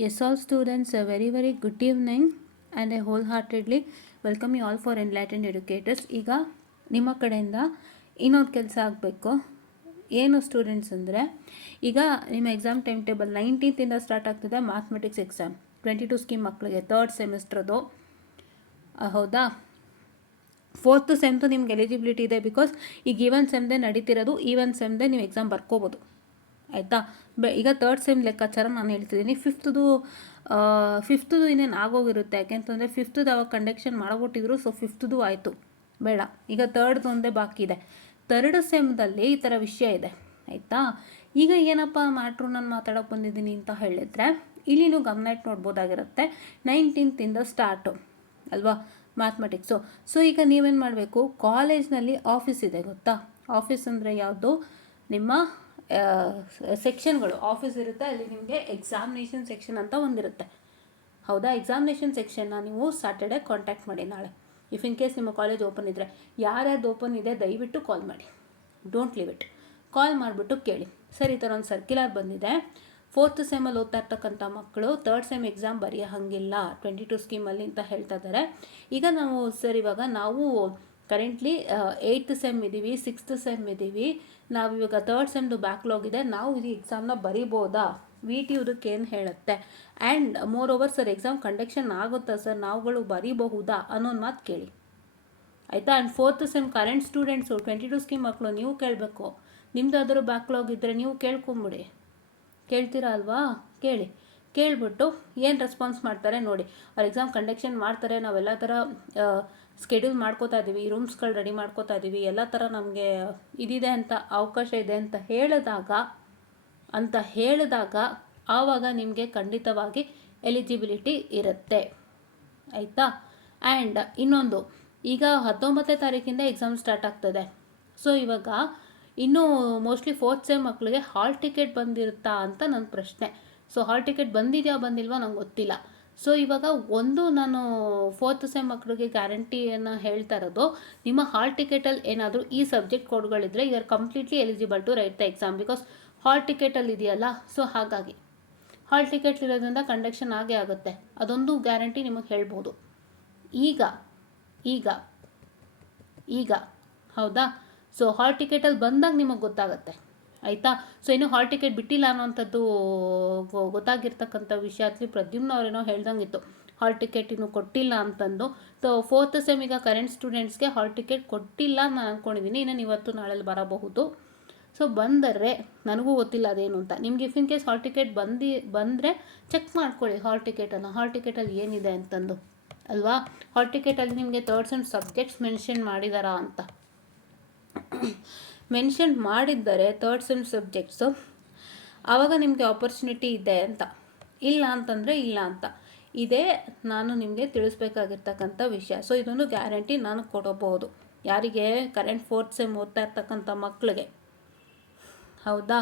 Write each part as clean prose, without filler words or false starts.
Yes, all students, a very, very good evening and I wholeheartedly welcome you all for Enlightened Educators. ಈಗ ನಿಮ್ಮ ಕಡೆಯಿಂದ ಇನ್ನೊಂದು ಕೆಲಸ ಆಗಬೇಕು. ಏನು ಸ್ಟೂಡೆಂಟ್ಸ್ ಅಂದರೆ, ಈಗ ನಿಮ್ಮ exam time table 19th start ಆಗ್ತಿದೆ. ಮ್ಯಾಥಮೆಟಿಕ್ಸ್ ಎಕ್ಸಾಮ್ 22 ಸ್ಕೀಮ್ ಮಕ್ಕಳಿಗೆ ಥರ್ಡ್ ಸೆಮಿಸ್ಟ್ರದು. ಹೌದಾ? 4th ಸೆಮ್ದು ನಿಮ್ಗೆ ಎಲಿಜಿಬಿಲಿಟಿ ಇದೆ. ಬಿಕಾಸ್ ಈಗ ಈವನ್ ಸೆಮ್ದೇ ನಡೀತಿರೋದು, ಈವನ್ ಸೆಮ್ದೇ ನೀವು ಎಕ್ಸಾಮ್ ಬರ್ಕೋಬೋದು. ಆಯಿತಾ? ಈಗ ಥರ್ಡ್ ಸೆಮ್ ಲೆಕ್ಕಾಚಾರ ನಾನು ಹೇಳ್ತಿದ್ದೀನಿ. ಫಿಫ್ತ್ದು ಇನ್ನೇನು ಆಗೋಗಿರುತ್ತೆ. ಯಾಕೆಂತಂದರೆ ಫಿಫ್ತ್ದು ಅವಾಗ ಕಂಡಕ್ಷನ್ ಮಾಡಿಬಿಟ್ಟಿದ್ರು. ಸೊ ಫಿಫ್ತ್ದು ಆಯಿತು, ಬೇಡ. ಈಗ ಥರ್ಡ್ದು ಒಂದೇ ಬಾಕಿ ಇದೆ. ಥರ್ಡ್ ಸೆಮ್ದಲ್ಲಿ ಈ ಥರ ವಿಷಯ ಇದೆ. ಆಯಿತಾ? ಈಗ ಏನಪ್ಪ ಮ್ಯಾಟ್ರು ನಾನು ಮಾತಾಡೋಕ್ಕೆ ಬಂದಿದ್ದೀನಿ ಅಂತ ಹೇಳಿದರೆ, ಇಲ್ಲಿ ನೀವು ಗಮನ ಇಟ್ಟು ನೋಡ್ಬೋದಾಗಿರುತ್ತೆ. 19th ಸ್ಟಾರ್ಟು ಅಲ್ವಾ ಮ್ಯಾಥಮೆಟಿಕ್ಸು. ಸೊ ಈಗ ನೀವೇನು ಮಾಡಬೇಕು, ಕಾಲೇಜ್ನಲ್ಲಿ ಆಫೀಸ್ ಇದೆ ಗೊತ್ತಾ? ಆಫೀಸ್ ಅಂದರೆ ಯಾವುದು? ನಿಮ್ಮ ಸೆಕ್ಷನ್ಗಳು ಆಫೀಸ್ ಇರುತ್ತೆ. ಅಲ್ಲಿ ನಿಮಗೆ ಎಕ್ಸಾಮಿನೇಷನ್ ಸೆಕ್ಷನ್ ಅಂತ ಒಂದಿರುತ್ತೆ. ಹೌದಾ? ಎಕ್ಸಾಮಿನೇಷನ್ ಸೆಕ್ಷನ್ನ ನೀವು ಸ್ಯಾಟರ್ಡೆ ಕಾಂಟ್ಯಾಕ್ಟ್ ಮಾಡಿ ನಾಳೆ. ಇಫ್ ಇನ್ ಕೇಸ್ ನಿಮ್ಮ ಕಾಲೇಜ್ ಓಪನ್ ಇದ್ದರೆ, ಯಾರ್ಯಾರ್ದು ಓಪನ್ ಇದೆ ದಯವಿಟ್ಟು ಕಾಲ್ ಮಾಡಿ. Don't leave it. ಕಾಲ್ ಮಾಡಿಬಿಟ್ಟು ಕೇಳಿ, ಸರ್ ಈ ಥರ ಒಂದು ಸರ್ಕ್ಯುಲರ್ ಬಂದಿದೆ, 4th ಸೆಮಲ್ಲಿ ಓದ್ತಾ ಇರ್ತಕ್ಕಂಥ ಮಕ್ಕಳು 3rd ಸೆಮ್ ಎಕ್ಸಾಮ್ ಬರೆಯೋ ಹಾಗಿಲ್ಲ 22 ಸ್ಕೀಮಲ್ಲಿ ಅಂತ ಹೇಳ್ತಾ ಇದ್ದಾರೆ. ಈಗ ಇವಾಗ ನಾವು ಕರೆಂಟ್ಲಿ 8th ಸೆಮ್ ಇದ್ದೀವಿ, 6th ಸೆಮ್ ಇದ್ದೀವಿ. ನಾವು ಇವಾಗ 3rd ಸೆಮ್ದು ಬ್ಯಾಕ್ಲಾಗ್ ಇದೆ. ನಾವು ಈ ಎಕ್ಸಾಮ್ನ ಬರಿಬೋದಾ? VT ಏನು ಹೇಳುತ್ತೆ? And more over sir exam conduction ಆಗುತ್ತಾ ಸರ್, ನಾವುಗಳು ಬರೀಬಹುದಾ ಅನ್ನೋದು ಮಾತು ಕೇಳಿ. ಆಯಿತಾ? And 4th sem current students 22 scheme ಮಕ್ಕಳು ನೀವು ಕೇಳಬೇಕು. ನಿಮ್ದು ಯಾವ್ದಾದ್ರು ಬ್ಯಾಕ್ಲಾಗ್ ಇದ್ದರೆ ನೀವು ಕೇಳ್ಕೊಂಬಿಡಿ. ಕೇಳ್ತೀರಾ ಅಲ್ವಾ? ಕೇಳಿಬಿಟ್ಟು ಏನು ರೆಸ್ಪಾನ್ಸ್ ಮಾಡ್ತಾರೆ ನೋಡಿ. ಅವ್ರು ಎಕ್ಸಾಮ್ ಕಂಡಕ್ಷನ್ ಮಾಡ್ತಾರೆ, ನಾವೆಲ್ಲ ಥರ ಸ್ಕೆಡ್ಯೂಲ್ ಮಾಡ್ಕೋತಾ ಇದ್ದೀವಿ, ರೂಮ್ಸ್ಗಳು ರೆಡಿ ಮಾಡ್ಕೋತಾ ಇದ್ದೀವಿ, ಎಲ್ಲ ಥರ ನಮಗೆ ಇದಿದೆ ಅಂತ ಅವಕಾಶ ಇದೆ ಅಂತ ಹೇಳಿದಾಗ ಆವಾಗ ನಿಮಗೆ ಖಂಡಿತವಾಗಿ ಎಲಿಜಿಬಿಲಿಟಿ ಇರುತ್ತೆ. ಆಯಿತಾ? ಆ್ಯಂಡ್ ಇನ್ನೊಂದು, ಈಗ 19ನೇ ತಾರೀಕಿಂದ ಎಕ್ಸಾಮ್ ಸ್ಟಾರ್ಟ್ ಆಗ್ತದೆ. ಸೊ ಇವಾಗ ಇನ್ನೂ ಮೋಸ್ಟ್ಲಿ 4th ಸೆಮ್ ಮಕ್ಕಳಿಗೆ ಹಾಲ್ ಟಿಕೆಟ್ ಬಂದಿರುತ್ತಾ ಅಂತ ನನ್ನ ಪ್ರಶ್ನೆ. ಸೊ ಹಾಲ್ ಟಿಕೆಟ್ ಬಂದಿಲ್ವಾ ನಂಗೆ ಗೊತ್ತಿಲ್ಲ. ಸೊ ಇವಾಗ ನಾನು 4th ಸೆಮ್ ಮಕ್ಕಳಿಗೆ ಗ್ಯಾರಂಟಿಯನ್ನು ಹೇಳ್ತಾ ಇರೋದು, ನಿಮ್ಮ ಹಾಲ್ ಟಿಕೆಟಲ್ಲಿ ಏನಾದರೂ ಈ ಸಬ್ಜೆಕ್ಟ್ ಕೋಡ್ಗಳಿದ್ರೆ you are completely eligible to write the exam. Because hall ಟಿಕೆಟಲ್ಲಿ ಇದೆಯಲ್ಲ. ಸೊ ಹಾಗಾಗಿ ಹಾಲ್ ಟಿಕೆಟ್ ಇರೋದ್ರಿಂದ ಕಂಡಕ್ಷನ್ ಆಗೇ ಆಗುತ್ತೆ. ಅದೊಂದು ಗ್ಯಾರಂಟಿ ನಿಮಗೆ ಹೇಳ್ಬೋದು. ಈಗ ಹೌದಾ? ಸೊ ಹಾಲ್ ಟಿಕೆಟಲ್ಲಿ ಬಂದಾಗ ನಿಮಗೆ ಗೊತ್ತಾಗುತ್ತೆ. ಆಯಿತಾ? ಸೊ ಇನ್ನೂ ಹಾಲ್ ಟಿಕೆಟ್ ಬಿಟ್ಟಿಲ್ಲ ಅನ್ನೋಂಥದ್ದು ಗೊತ್ತಾಗಿರ್ತಕ್ಕಂಥ ವಿಷಯ ಆತ್ಲಿ ಪ್ರದ್ಯುಮ್ನ ಅವರೇನೋ ಹೇಳ್ದಂಗಿತ್ತು, ಹಾಲ್ ಟಿಕೆಟ್ ಇನ್ನೂ ಕೊಟ್ಟಿಲ್ಲ ಅಂತಂದು. ಸೊ 4th ಸೆಮ್ ಈಗ ಕರೆಂಟ್ ಸ್ಟೂಡೆಂಟ್ಸ್ಗೆ ಹಾಲ್ ಟಿಕೆಟ್ ಕೊಟ್ಟಿಲ್ಲ ನಾನು ಅಂದ್ಕೊಂಡಿದ್ದೀನಿ. ಇನ್ನೇನು ಇವತ್ತು ನಾಳೆಲ್ಲಿ ಬರಬಹುದು. ಸೊ ಬಂದರೆ ನನಗೂ ಗೊತ್ತಿಲ್ಲ ಅದೇನು ಅಂತ. ನಿಮ್ಗೆ if in case hall ticket ಬಂದರೆ ಚೆಕ್ ಮಾಡ್ಕೊಳ್ಳಿ ಹಾಲ್ ಟಿಕೆಟಲ್ಲಿ ಏನಿದೆ ಅಂತಂದು ಅಲ್ವಾ? ಹಾಲ್ ಟಿಕೆಟಲ್ಲಿ ನಿಮಗೆ 3rd ಸೆಮ್ ಸಬ್ಜೆಕ್ಟ್ಸ್ ಮೆನ್ಷನ್ ಮಾಡಿದಾರಾ ಅಂತ ಮೆನ್ಷನ್ ಮಾಡಿದ್ದಾರೆ 3rd ಸೆಮ್ ಸಬ್ಜೆಕ್ಟ್ಸು. ಆವಾಗ ನಿಮಗೆ ಆಪರ್ಚುನಿಟಿ ಇದೆ ಅಂತ. ಇಲ್ಲ ಅಂತಂದರೆ ಇಲ್ಲ ಅಂತ. ಇದೇ ನಾನು ನಿಮಗೆ ತಿಳಿಸ್ಬೇಕಾಗಿರ್ತಕ್ಕಂಥ ವಿಷಯ. ಸೊ ಇದೊಂದು ಗ್ಯಾರಂಟಿ ನಾನು ಕೊಡಬಹುದು. ಯಾರಿಗೆ? ಕರೆಂಟ್ 4th ಸೆಮ್ ಓದ್ತಾ ಇರ್ತಕ್ಕಂಥ ಮಕ್ಕಳಿಗೆ. ಹೌದಾ?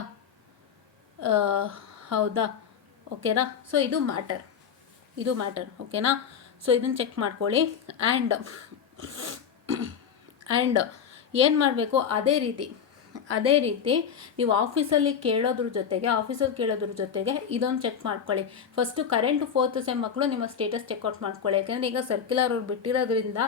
ಓಕೆನಾ? ಸೊ ಇದು ಮ್ಯಾಟರ್. ಓಕೆನಾ? ಸೊ ಇದನ್ನು ಚೆಕ್ ಮಾಡ್ಕೊಳ್ಳಿ. ಆ್ಯಂಡ್ ಏನು ಮಾಡಬೇಕು, ಅದೇ ರೀತಿ ನೀವು ಆಫೀಸಲ್ಲಿ ಕೇಳೋದ್ರ ಜೊತೆಗೆ ಇದೊಂದು ಚೆಕ್ ಮಾಡ್ಕೊಳ್ಳಿ. ಫಸ್ಟು ಕರೆಂಟ್ 4th ಸೆಮ್ ಮಕ್ಕಳು ನಿಮ್ಮ ಸ್ಟೇಟಸ್ ಚೆಕ್ಔಟ್ ಮಾಡ್ಕೊಳ್ಳಿ. ಯಾಕೆಂದರೆ ಈಗ ಸರ್ಕ್ಯುಲರ್ ಅವ್ರು ಬಿಟ್ಟಿರೋದ್ರಿಂದ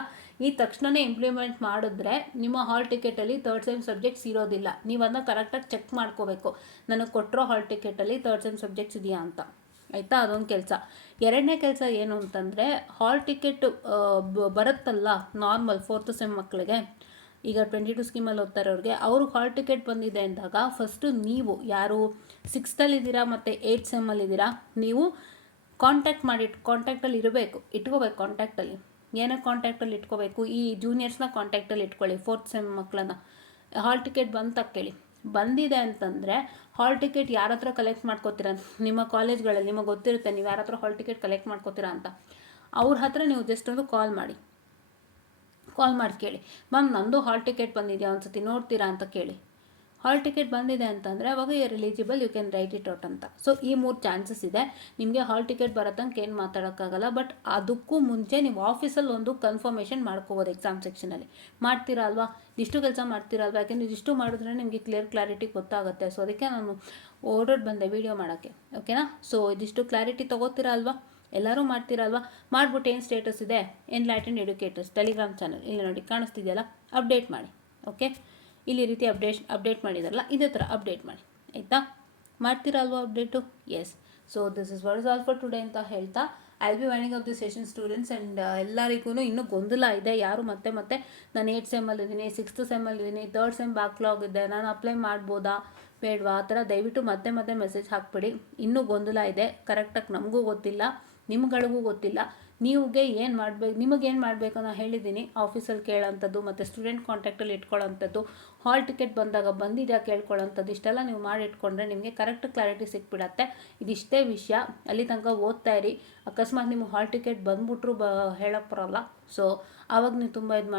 ಈ ತಕ್ಷಣವೇ ಇಂಪ್ಲಿಮೆಂಟ್ ಮಾಡಿದ್ರೆ ನಿಮ್ಮ ಹಾಲ್ ಟಿಕೆಟಲ್ಲಿ 3rd ಸೆಮ್ ಸಬ್ಜೆಕ್ಟ್ಸ್ ಇರೋದಿಲ್ಲ. ನೀವು ಅದನ್ನ ಕರೆಕ್ಟಾಗಿ ಚೆಕ್ ಮಾಡ್ಕೋಬೇಕು, ನನಗೆ ಕೊಟ್ಟಿರೋ ಹಾಲ್ ಟಿಕೆಟಲ್ಲಿ 3rd ಸೆಮ್ ಸಬ್ಜೆಕ್ಟ್ಸ್ ಇದೆಯಾ ಅಂತ. ಆಯಿತಾ? ಅದೊಂದು ಕೆಲಸ. ಎರಡನೇ ಕೆಲಸ ಏನು ಅಂತಂದರೆ, ಹಾಲ್ ಟಿಕೆಟ್ ಬರುತ್ತಲ್ಲ ನಾರ್ಮಲ್ 4th ಸೆಮ್ ಮಕ್ಕಳಿಗೆ, ಈಗ 22 ಸ್ಕೀಮಲ್ಲಿ ಓದ್ತಾ ಇರೋರಿಗೆ ಅವ್ರಿಗೆ ಹಾಲ್ ಟಿಕೆಟ್ ಬಂದಿದೆ ಅಂದಾಗ ಫಸ್ಟು ನೀವು ಯಾರು 6th ಇದ್ದೀರಾ ಮತ್ತು 8th ಸೆಮ್ಮಲ್ಲಿದ್ದೀರಾ, ನೀವು ಕಾಂಟ್ಯಾಕ್ಟಲ್ಲಿ ಇಟ್ಕೋಬೇಕು. ಏನಕ್ಕೆ ಕಾಂಟ್ಯಾಕ್ಟಲ್ಲಿ ಇಟ್ಕೋಬೇಕು? ಈ ಜೂನಿಯರ್ಸ್ನ ಕಾಂಟ್ಯಾಕ್ಟಲ್ಲಿ ಇಟ್ಕೊಳ್ಳಿ. 4th ಸೆಮ್ ಮಕ್ಕಳನ್ನು ಹಾಲ್ ಟಿಕೆಟ್ ಬಂದಿದೆ ಅಂತಂದರೆ ಹಾಲ್ ಟಿಕೆಟ್ ಯಾರ ಹತ್ರ ಕಲೆಕ್ಟ್ ಮಾಡ್ಕೋತೀರಾ? ನಿಮ್ಮ ಕಾಲೇಜ್ಗಳಲ್ಲಿ ನಿಮಗೆ ಗೊತ್ತಿರುತ್ತೆ ನೀವು ಯಾರ ಹತ್ರ ಹಾಲ್ ಟಿಕೆಟ್ ಕಲೆಕ್ಟ್ ಮಾಡ್ಕೋತೀರಾ ಅಂತ. ಅವ್ರ ಹತ್ರ ನೀವು ಜಸ್ಟ್ ಒಂದು ಕಾಲ್ ಮಾಡಿ ಕೇಳಿ, ಮ್ಯಾಮ್ ನಂದು ಹಾಲ್ ಟಿಕೆಟ್ ಬಂದಿದೆಯಾ ಒಂದ್ಸತಿ ನೋಡ್ತೀರಾ ಅಂತ ಕೇಳಿ. ಹಾಲ್ ಟಿಕೆಟ್ ಬಂದಿದೆ ಅಂತಂದರೆ ಅವಾಗ you eligible, you can write it out ಅಂತ. ಸೊ ಈ 3 ಚಾನ್ಸಸ್ ಇದೆ. ನಿಮಗೆ ಹಾಲ್ ಟಿಕೆಟ್ ಬರೋತಂಕ ಏನು ಮಾತಾಡೋಕ್ಕಾಗಲ್ಲ. ಬಟ್ ಅದಕ್ಕೂ ಮುಂಚೆ ನೀವು ಆಫೀಸಲ್ಲಿ ಒಂದು ಕನ್ಫರ್ಮೇಷನ್ ಮಾಡ್ಕೋಬೋದು ಎಕ್ಸಾಮ್ ಸೆಕ್ಷನಲ್ಲಿ. ಮಾಡ್ತೀರಾ ಅಲ್ವಾ, ಇಷ್ಟು ಕೆಲಸ ಮಾಡ್ತೀರಾ ಅಲ್ವಾ, ಯಾಕೆಂದರೆ ಇದಿಷ್ಟು ಮಾಡಿದ್ರೆ ನಿಮಗೆ ಕ್ಲಾರಿಟಿ ಗೊತ್ತಾಗುತ್ತೆ. ಸೊ ಅದಕ್ಕೆ ನಾನು ಓಡೋಡಿ ಬಂದೆ ವೀಡಿಯೋ ಮಾಡೋಕ್ಕೆ, ಓಕೆನಾ. ಸೊ ಇದಿಷ್ಟು ಕ್ಲಾರಿಟಿ ತೊಗೋತೀರಾ ಅಲ್ವಾ, ಎಲ್ಲರೂ ಮಾಡ್ತೀರಾ ಅಲ್ವಾ. ಮಾಡ್ಬಿಟ್ಟು ಏನು ಸ್ಟೇಟಸ್ ಇದೆ, ಎನ್ಲೈಟೆಂಡ್ ಎಡ್ಯುಕೇಟರ್ಸ್ ಟೆಲಿಗ್ರಾಮ್ ಚಾನಲ್ ಇಲ್ಲಿ ನೋಡಿ ಕಾಣಿಸ್ತಿದೆಯಲ್ಲ, ಅಪ್ಡೇಟ್ ಮಾಡಿ. ಓಕೆ, ಇಲ್ಲಿ ರೀತಿ ಅಪ್ಡೇಟ್ ಮಾಡಿದಾರಲ್ಲ, ಇದೇ ಥರ ಅಪ್ಡೇಟ್ ಮಾಡಿ, ಆಯಿತಾ. ಮಾಡ್ತೀರಾ ಅಲ್ವಾ update? Yes. So this is what is all for today ಅಂತ ಹೇಳ್ತಾ I will be winding up the session students. And ಎಲ್ಲರಿಗೂ ಇನ್ನೂ ಗೊಂದಲ ಇದೆ, ಯಾರು ಮತ್ತೆ ನಾನು 8th ಸೆಮ್ಮಲ್ಲಿದ್ದೀನಿ, 6th ಸೆಮ್ಮಲ್ಲಿದ್ದೀನಿ, 3rd sem backlog ಇದೆ, ನಾನು ಅಪ್ಲೈ ಮಾಡ್ಬೋದಾ ಬೇಡವಾ ಆ ಥರ ದಯವಿಟ್ಟು ಮತ್ತೆ ಮೆಸೇಜ್ ಹಾಕ್ಬಿಡಿ. ಇನ್ನೂ ಗೊಂದಲ ಇದೆ, ಕರೆಕ್ಟಾಗಿ ನಮಗೂ ಗೊತ್ತಿಲ್ಲ, ನಿಮ್ಗಳಿಗೂ ಗೊತ್ತಿಲ್ಲ. ನಿಮಗೇನು ಮಾಡಬೇಕು ನಾನು ಹೇಳಿದ್ದೀನಿ. ಆಫೀಸಲ್ಲಿ ಕೇಳೋಂಥದ್ದು ಮತ್ತು ಸ್ಟೂಡೆಂಟ್ ಕಾಂಟ್ಯಾಕ್ಟಲ್ಲಿ ಇಟ್ಕೊಳ್ಳೋಂಥದ್ದು, ಹಾಲ್ ಟಿಕೆಟ್ ಬಂದಾಗ ಬಂದಿದೆಯಾ ಕೇಳ್ಕೊಳ್ಳೋಂಥದ್ದು, ಇಷ್ಟೆಲ್ಲ ನೀವು ಮಾಡಿ ಇಟ್ಕೊಂಡ್ರೆ ನಿಮಗೆ ಕರೆಕ್ಟ್ ಕ್ಲಾರಿಟಿ ಸಿಕ್ಬಿಡತ್ತೆ. ಇದಿಷ್ಟೇ ವಿಷಯ, ಅಲ್ಲಿ ತನಕ ಓದ್ತಾ ಇರಿ. ಅಕಸ್ಮಾತ್ ನಿಮಗೆ ಹಾಲ್ ಟಿಕೆಟ್ ಬಂದ್ಬಿಟ್ರು ಹೇಳೋಕ್ಕೆ ಬರೋಲ್ಲ. ಸೊ ಆವಾಗ ನೀವು ತುಂಬ ಇದು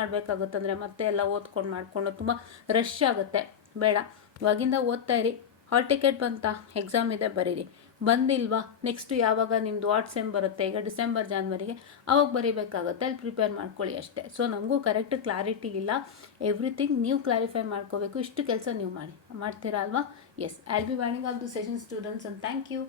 ಮಾಡಬೇಕಾಗುತ್ತಂದರೆ ಮತ್ತೆ ಎಲ್ಲ ಓದ್ಕೊಂಡು ಮಾಡಿಕೊಂಡು ತುಂಬ ರಶ್ ಆಗುತ್ತೆ, ಬೇಡ. ಇವಾಗಿಂದ ಓದ್ತಾ ಇರಿ. ಹಾಲ್ ಟಿಕೆಟ್ ಬಂತಾ, ಎಕ್ಸಾಮ್ ಇದೆ ಬರೀರಿ. ಬಂದಿಲ್ವಾ, ನೆಕ್ಸ್ಟ್ ಯಾವಾಗ ನಿಮ್ಮದು ಸೆಮ್ ಬರುತ್ತೆ, ಈಗ ಡಿಸೆಂಬರ್ ಜಾನ್ವರಿಗೆ, ಅವಾಗ ಬರೀಬೇಕಾಗುತ್ತೆ, ಅಲ್ಲಿ ಪ್ರಿಪೇರ್ ಮಾಡ್ಕೊಳ್ಳಿ ಅಷ್ಟೇ. ಸೊ ನಮಗೂ ಕರೆಕ್ಟ್ ಕ್ಲಾರಿಟಿ ಇಲ್ಲ, ಎವ್ರಿಥಿಂಗ್ ನೀವು ಕ್ಲಾರಿಫೈ ಮಾಡ್ಕೋಬೇಕು. ಇಷ್ಟು ಕೆಲಸ ನೀವು ಮಾಡ್ತೀರಾ ಅಲ್ವಾ. Yes, I will be winding up the session students, and thank you.